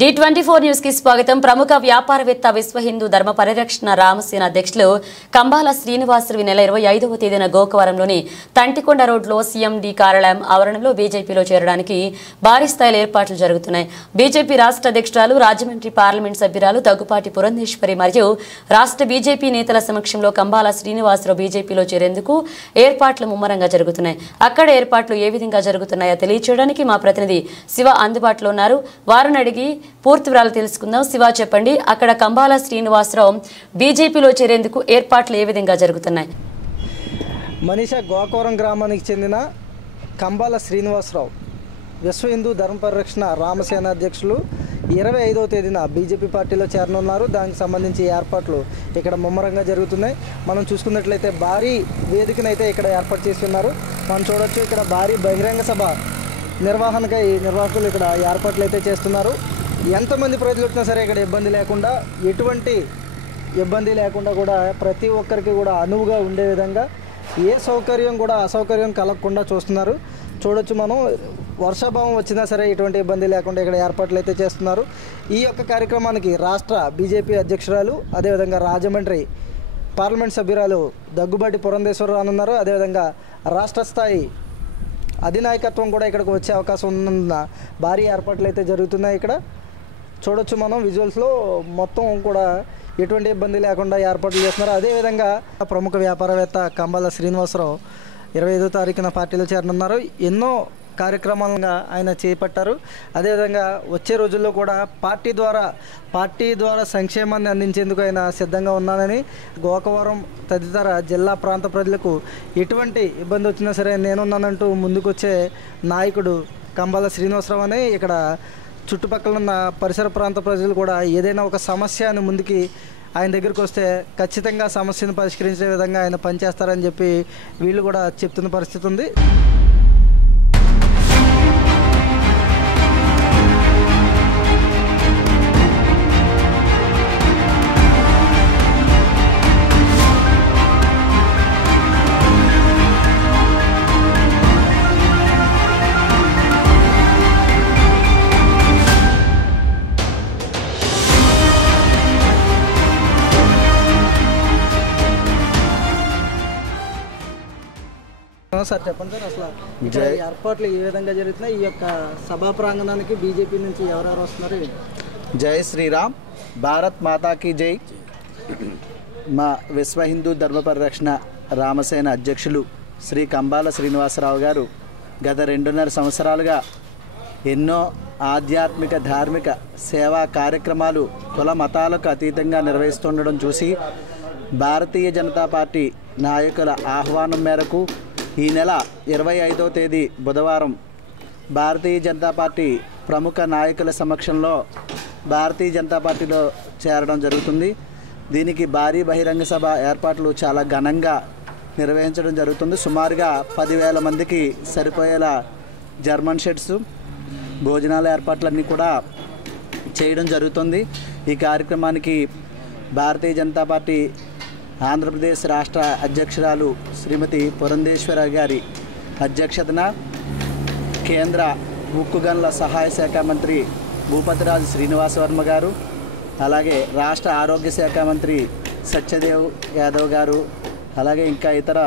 D24 news కి స్వాగతం. ప్రముఖ వ్యాపారవేత్త విశ్వ హిందూ ధర్మ పరిరక్షణ రామసేన అధ్యక్షులు కంబాల శ్రీనివాసరావు నెల 25వ తేదీన గోకవరంలోని తంటికొండ రోడ్లో సీఎండీ కార్యాలయం ఆవరణలో బీజేపీలో చేరడానికి భారీ స్థాయిలో ఏర్పాట్లు జరుగుతున్నాయి. బీజేపీ రాష్ట్ర అధ్యక్షురాలు రాజమండ్రి పార్లమెంట్ సభ్యురాలు దగ్గుపాటి పురంధేశ్వరి మరియు రాష్ట్ర బీజేపీ నేతల సమక్షంలో కంబాల శ్రీనివాసరావు బీజేపీలో చేరేందుకు ఏర్పాట్లు ముమ్మరంగా జరుగుతున్నాయి. అక్కడ ఏర్పాట్లు ఏ విధంగా జరుగుతున్నాయో తెలియజేయడానికి మా ప్రతినిధి శివ అందుబాటులో ఉన్నారు. వారిని అడిగి పూర్తి వివరాలు తెలుసుకుందాం. శివ, చెప్పండి, అక్కడ కంబాల శ్రీనివాసరావు బీజేపీలో చేరేందుకు ఏర్పాట్లు ఏ విధంగా జరుగుతున్నాయి? మనీషా, గోకవరం గ్రామానికి చెందిన కంబాల శ్రీనివాసరావు విశ్వ హిందూ ధర్మ పరిరక్షణ రామసేన అధ్యక్షులు 25వ తేదీన బీజేపీ పార్టీలో చేరనున్నారు. దానికి సంబంధించి ఏర్పాట్లు ఇక్కడ ముమ్మరంగా జరుగుతున్నాయి. మనం చూసుకున్నట్లయితే భారీ వేదికనైతే ఇక్కడ ఏర్పాటు చేసి ఉన్నారు. మనం చూడొచ్చు, ఇక్కడ భారీ బహిరంగ సభ నిర్వహణకై నిర్వాహకులు ఇక్కడ ఏర్పాట్లు అయితే చేస్తున్నారు. ఎంతమంది ప్రజలు వచ్చినా సరే ఇక్కడ ఇబ్బంది లేకుండా, ఎటువంటి ఇబ్బంది లేకుండా కూడా ప్రతి ఒక్కరికి కూడా అనువుగా ఉండే విధంగా ఏ సౌకర్యం కూడా అసౌకర్యం కలగకుండా చూస్తున్నారు. చూడొచ్చు, మనం వర్షాభావం వచ్చినా సరే ఎటువంటి ఇబ్బంది లేకుండా ఇక్కడ ఏర్పాట్లు అయితే చేస్తున్నారు. ఈ యొక్క కార్యక్రమానికి రాష్ట్ర బీజేపీ అధ్యక్షురాలు, అదేవిధంగా రాజమండ్రి పార్లమెంట్ సభ్యురాలు దగ్గుబాటి పురంధేశ్వరరావు రానున్నారు. అదేవిధంగా రాష్ట్ర స్థాయి అధినాయకత్వం కూడా ఇక్కడికి వచ్చే అవకాశం ఉన్న భారీ ఏర్పాట్లు అయితే జరుగుతున్నాయి. ఇక్కడ చూడొచ్చు మనం విజువల్స్లో మొత్తం కూడా ఎటువంటి ఇబ్బంది లేకుండా ఏర్పాట్లు చేస్తున్నారు. అదేవిధంగా ప్రముఖ వ్యాపారవేత్త కంబాల శ్రీనివాసరావు 25వ తారీఖున పార్టీలో చేరనున్నారు. ఎన్నో కార్యక్రమాలుగా ఆయన చేపట్టారు. అదేవిధంగా వచ్చే రోజుల్లో కూడా పార్టీ ద్వారా సంక్షేమాన్ని అందించేందుకు ఆయన సిద్ధంగా ఉన్నానని, గోకవరం తదితర జిల్లా ప్రాంత ప్రజలకు ఎటువంటి ఇబ్బంది వచ్చినా సరే నేనున్నానంటూ ముందుకొచ్చే నాయకుడు కంబాల శ్రీనివాసరావు అని ఇక్కడ చుట్టుపక్కల ఉన్న పరిసర ప్రాంత ప్రజలు కూడా ఏదైనా ఒక సమస్యను ముందుకి ఆయన దగ్గరికి వస్తే ఖచ్చితంగా సమస్యను పరిష్కరించే విధంగా ఆయన పనిచేస్తారని చెప్పి వీళ్ళు కూడా చెప్తున్న పరిస్థితి ఉంది. సార్, చెప్పండి సార్, అసలు ఏర్పాట్లు ఏ విధంగా జరుగుతున్నాయి? ఈ యొక్క సభా ప్రాంగణానికి బీజేపీ నుంచి ఎవరెవరు వస్తున్నారు? జై శ్రీరామ్, భారత్ మాతాకి జై. మా విశ్వ హిందూ ధర్మ పరిరక్షణ రామసేన అధ్యక్షులు శ్రీ కంబాల శ్రీనివాసరావు గారు గత 2.5 సంవత్సరాలుగా ఎన్నో ఆధ్యాత్మిక ధార్మిక సేవా కార్యక్రమాలు కుల మతాలకు అతీతంగా నిర్వహిస్తుండడం చూసి భారతీయ జనతా పార్టీ నాయకుల ఆహ్వానం మేరకు ఈ నెల 25వ తేదీ బుధవారం భారతీయ జనతా పార్టీ ప్రముఖ నాయకుల సమక్షంలో భారతీయ జనతా పార్టీలో చేరడం జరుగుతుంది. దీనికి భారీ బహిరంగ సభ ఏర్పాట్లు చాలా ఘనంగా నిర్వహించడం జరుగుతుంది. సుమారుగా 10,000 మందికి సరిపోయేలా జర్మన్ షెడ్స్, భోజనాల ఏర్పాట్లన్నీ కూడా చేయడం జరుగుతుంది. ఈ కార్యక్రమానికి భారతీయ జనతా పార్టీ ఆంధ్రప్రదేశ్ రాష్ట్ర అధ్యక్షురాలు శ్రీమతి పురంధేశ్వర గారి అధ్యక్షతన కేంద్ర ఉక్కు గనుల సహాయ శాఖ మంత్రి భూపతిరాజు శ్రీనివాసవర్మ గారు, అలాగే రాష్ట్ర ఆరోగ్య శాఖ మంత్రి సత్యదేవ్ యాదవ్ గారు, అలాగే ఇంకా ఇతర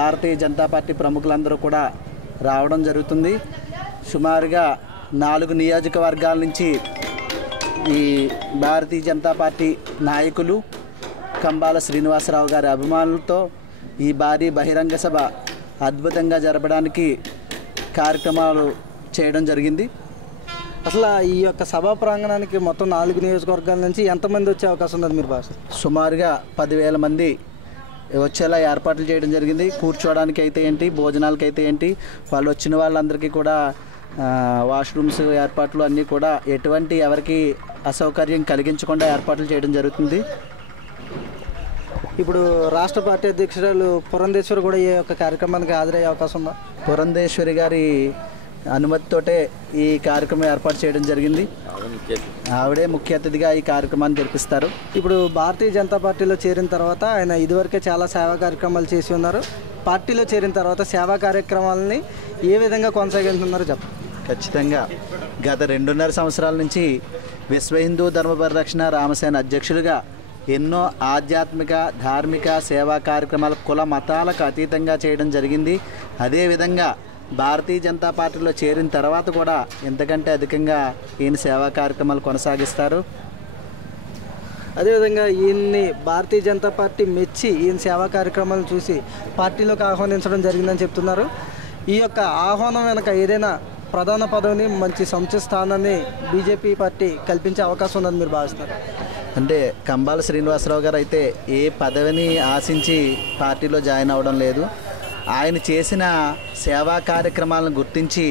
భారతీయ జనతా పార్టీ ప్రముఖులందరూ కూడా రావడం జరుగుతుంది. సుమారుగా 4 నియోజకవర్గాల నుంచి ఈ భారతీయ జనతా పార్టీ నాయకులు కంబాల శ్రీనివాసరావు గారి అభిమానులతో ఈ భారీ బహిరంగ సభ అద్భుతంగా జరపడానికి కార్యక్రమాలు చేయడం జరిగింది. అసలు ఈ యొక్క సభా ప్రాంగణానికి మొత్తం 4 నియోజకవర్గాల నుంచి ఎంతమంది వచ్చే అవకాశం ఉంది మీరు భాష? సుమారుగా 10,000 మంది వచ్చేలా ఏర్పాట్లు చేయడం జరిగింది. కూర్చోవడానికి అయితే ఏంటి, భోజనాలకి అయితే ఏంటి, వాళ్ళు వచ్చిన వాళ్ళందరికీ కూడా వాష్రూమ్స్ ఏర్పాట్లు అన్నీ కూడా ఎటువంటి ఎవరికి అసౌకర్యం కలిగించకుండా ఏర్పాట్లు చేయడం జరుగుతుంది. ఇప్పుడు రాష్ట్ర పార్టీ అధ్యక్షురాలు పురంధేశ్వరి కూడా ఈ యొక్క కార్యక్రమానికి హాజరయ్యే అవకాశం ఉందా? పురంధేశ్వరి గారి అనుమతితోటే ఈ కార్యక్రమం ఏర్పాటు చేయడం జరిగింది. ఆవిడే ముఖ్య అతిథిగా ఈ కార్యక్రమాన్ని జరిపిస్తారు. ఇప్పుడు భారతీయ జనతా పార్టీలో చేరిన తర్వాత ఆయన ఇదివరకే చాలా సేవా కార్యక్రమాలు చేసి ఉన్నారు. పార్టీలో చేరిన తర్వాత సేవా కార్యక్రమాలని ఏ విధంగా కొనసాగిస్తున్నారు చెప్పండి. ఖచ్చితంగా గత 2.5 సంవత్సరాల నుంచి విశ్వ హిందూ ధర్మ పరిరక్షణ రామసేన అధ్యక్షులుగా ఎన్నో ఆధ్యాత్మిక ధార్మిక సేవా కార్యక్రమాలు కుల మతాలకు అతీతంగా చేయడం జరిగింది. అదేవిధంగా భారతీయ జనతా పార్టీలో చేరిన తర్వాత కూడా ఇంతకంటే అధికంగా ఈయన సేవా కార్యక్రమాలు కొనసాగిస్తారు. అదేవిధంగా ఈయన్ని భారతీయ జనతా పార్టీ మెచ్చి ఈయన సేవా కార్యక్రమాలను చూసి పార్టీలోకి ఆహ్వానించడం జరిగిందని చెప్తున్నారు. ఈ యొక్క ఆహ్వానం వెనక ఏదైనా ప్రధాన పదవిని మంచి సముచిత స్థానాన్ని బీజేపీ పార్టీ కల్పించే అవకాశం ఉందని మీరు భావిస్తున్నారు? అంటే కంబాల శ్రీనివాసరావు గారు అయితే ఏ పదవిని ఆశించి పార్టీలో జాయిన్ అవ్వడం లేదు. ఆయన చేసిన సేవా కార్యక్రమాలను గుర్తించి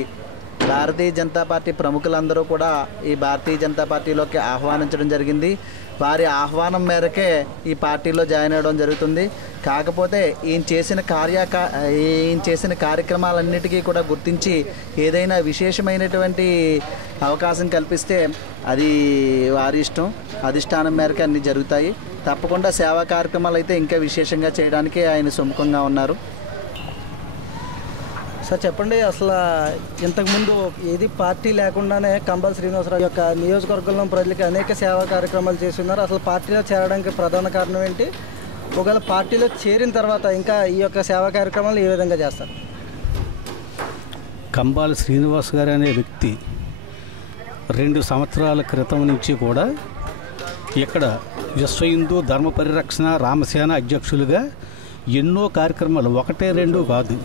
భారతీయ జనతా పార్టీ ప్రముఖులందరూ కూడా ఈ భారతీయ జనతా పార్టీలోకి ఆహ్వానించడం జరిగింది. వారి ఆహ్వానం మేరకే ఈ పార్టీలో జాయిన్ అవ్వడం జరుగుతుంది. కాకపోతే ఈయన చేసిన కార్యక్రమాలన్నిటికీ కూడా గుర్తించి ఏదైనా విశేషమైనటువంటి అవకాశం కల్పిస్తే అది వారి ఇష్టం, అధిష్టానం మేరకు అన్నీ జరుగుతాయి. తప్పకుండా సేవా కార్యక్రమాలు అయితే ఇంకా విశేషంగా చేయడానికి ఆయన సుముఖంగా ఉన్నారు. సార్ చెప్పండి, అసలు ఇంతకుముందు ఏది పార్టీ లేకుండానే కంబాల శ్రీనివాసరావు యొక్క నియోజకవర్గంలో ప్రజలకి అనేక సేవా కార్యక్రమాలు చేస్తున్నారు. అసలు పార్టీలో చేరడానికి ప్రధాన కారణం ఏంటి? ఒకవేళ పార్టీలో చేరిన తర్వాత ఇంకా ఈ యొక్క సేవా కార్యక్రమాలు ఏ విధంగా చేస్తారు? కంబాల శ్రీనివాస్ గారు అనే వ్యక్తి 2 సంవత్సరాల క్రితం నుంచి కూడా ఇక్కడ విశ్వ హిందూ ధర్మ పరిరక్షణ రామసేన అధ్యక్షులుగా ఎన్నో కార్యక్రమాలు 1, 2 కాదు,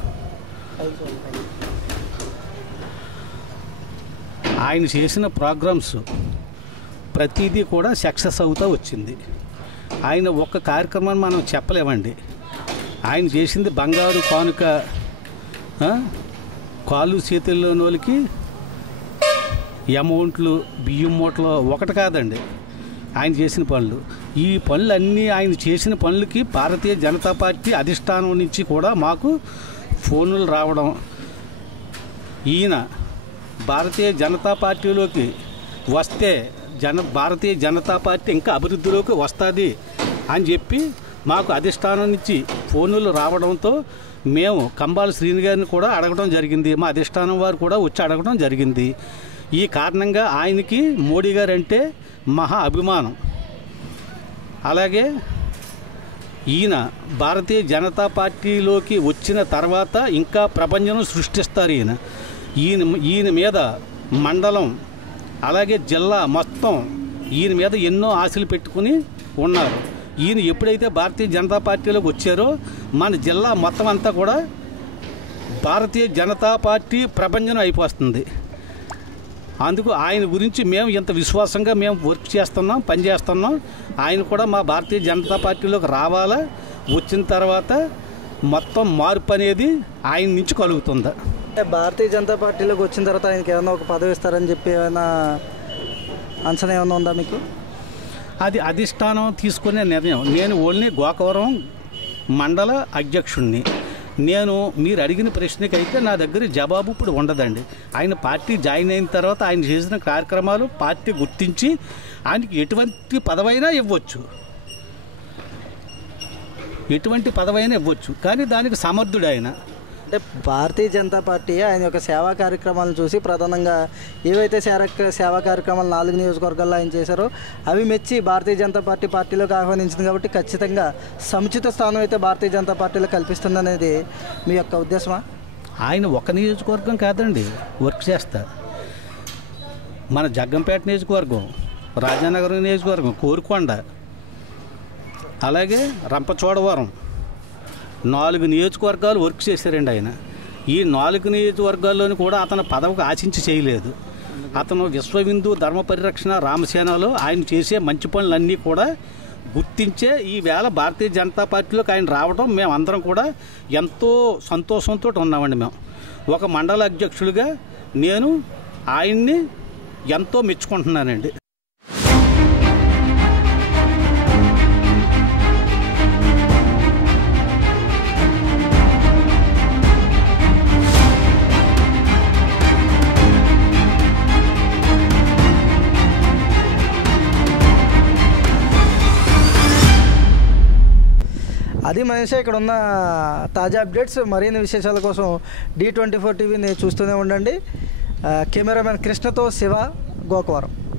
ఆయన చేసిన ప్రోగ్రామ్స్ ప్రతిదీ కూడా సక్సెస్ అవుతూ వచ్చింది. ఆయన ఒక్క కార్యక్రమాన్ని మనం చెప్పలేమండి. ఆయన చేసింది బంగారు కానుక, కాళ్ళు చేతుల్లోని వాళ్ళకి అమౌంట్లు, బియ్యం మూటలు ఒకటి కాదండి ఆయన చేసిన పనులు. ఈ పనులన్నీ ఆయన చేసిన పనులకి భారతీయ జనతా పార్టీ అధిష్టానం నుంచి కూడా మాకు ఫోన్లు రావడం, ఈయన భారతీయ జనతా పార్టీలోకి వస్తే భారతీయ జనతా పార్టీ ఇంకా అభివృద్ధిలోకి వస్తుంది అని చెప్పి మాకు అధిష్టానం నుంచి ఫోన్లు రావడంతో మేము కంబాల శ్రీని గారిని కూడా అడగడం జరిగింది. మా అధిష్టానం వారు కూడా వచ్చి అడగడం జరిగింది. ఈ కారణంగా ఆయనకి మోడీ గారు అంటే మహా అభిమానం. అలాగే ఈయన భారతీయ జనతా పార్టీలోకి వచ్చిన తర్వాత ఇంకా ప్రపంచం సృష్టిస్తారు. ఈయన మీద మండలం అలాగే జిల్లా మొత్తం ఈయన మీద ఎన్నో ఆశలు పెట్టుకుని ఉన్నారు. ఈయన ఎప్పుడైతే భారతీయ జనతా పార్టీలోకి వచ్చారో మన జిల్లా మొత్తం అంతా కూడా భారతీయ జనతా పార్టీ ప్రపంచం అయిపోతుంది. అందుకు ఆయన గురించి మేము ఇంత విశ్వాసంగా మేము వర్క్ చేస్తున్నాం, పనిచేస్తున్నాం. ఆయన కూడా మా భారతీయ జనతా పార్టీలోకి రావాలా, వచ్చిన తర్వాత మొత్తం మార్పు అనేది ఆయన నుంచి కలుగుతుంది. భారతీయ జనతా పార్టీలోకి వచ్చిన తర్వాత ఆయనకి ఏమైనా ఒక పదవి ఇస్తారని చెప్పి ఏమైనా అంచనా ఏమైనా ఉందా మీకు? అది అధిష్టానం తీసుకునే నిర్ణయం. నేను ఓన్లీ గోకవరం మండల అధ్యక్షుడిని. మీరు అడిగిన ప్రశ్నకైతే నా దగ్గర జవాబు ఇప్పుడు ఉండదండి. ఆయన పార్టీ జాయిన్ అయిన తర్వాత ఆయన చేసిన కార్యక్రమాలు పార్టీ గుర్తించి ఆయనకి ఎటువంటి పదవైనా ఇవ్వచ్చు, కానీ దానికి సమర్థుడు ఆయన. అంటే భారతీయ జనతా పార్టీ ఆయన యొక్క సేవా కార్యక్రమాలను చూసి ప్రధానంగా ఏవైతే సేవా కార్యక్రమాలు 4 నియోజకవర్గాల్లో ఆయన చేశారో అవి మెచ్చి భారతీయ జనతా పార్టీ పార్టీలోకి ఆహ్వానించింది. కాబట్టి ఖచ్చితంగా సముచిత స్థానం అయితే భారతీయ జనతా పార్టీలో కల్పిస్తుందనేది మీ యొక్క ఉద్దేశమా? ఆయన ఒక నియోజకవర్గం కాదండి వర్క్ చేస్తా. మన జగ్గంపేట నియోజకవర్గం, రాజానగరం నియోజకవర్గం, కోరుకొండ, అలాగే రంపచోడవరం 4 నియోజకవర్గాలు వర్క్ చేశారండి ఆయన. ఈ 4 నియోజకవర్గాల్లోని కూడా అతను పదవికి ఆశించి చేయలేదు. అతను విశ్వ హిందూ ధర్మ పరిరక్షణ రామసేనలో ఆయన చేసే మంచి పనులన్నీ కూడా గుర్తించే ఈవేళ భారతీయ జనతా పార్టీలోకి ఆయన రావడం మేమందరం కూడా ఎంతో సంతోషంతో ఉన్నామండి. మేము ఒక మండల అధ్యక్షుడిగా నేను ఆయన్ని ఎంతో మెచ్చుకుంటున్నానండి. అది మనిషి ఇక్కడ ఉన్న తాజా అప్డేట్స్. మరిన్ని విశేషాల కోసం D24 టీవీని చూస్తూనే ఉండండి. కెమెరామెన్ కృష్ణతో శివ, గోకవరం.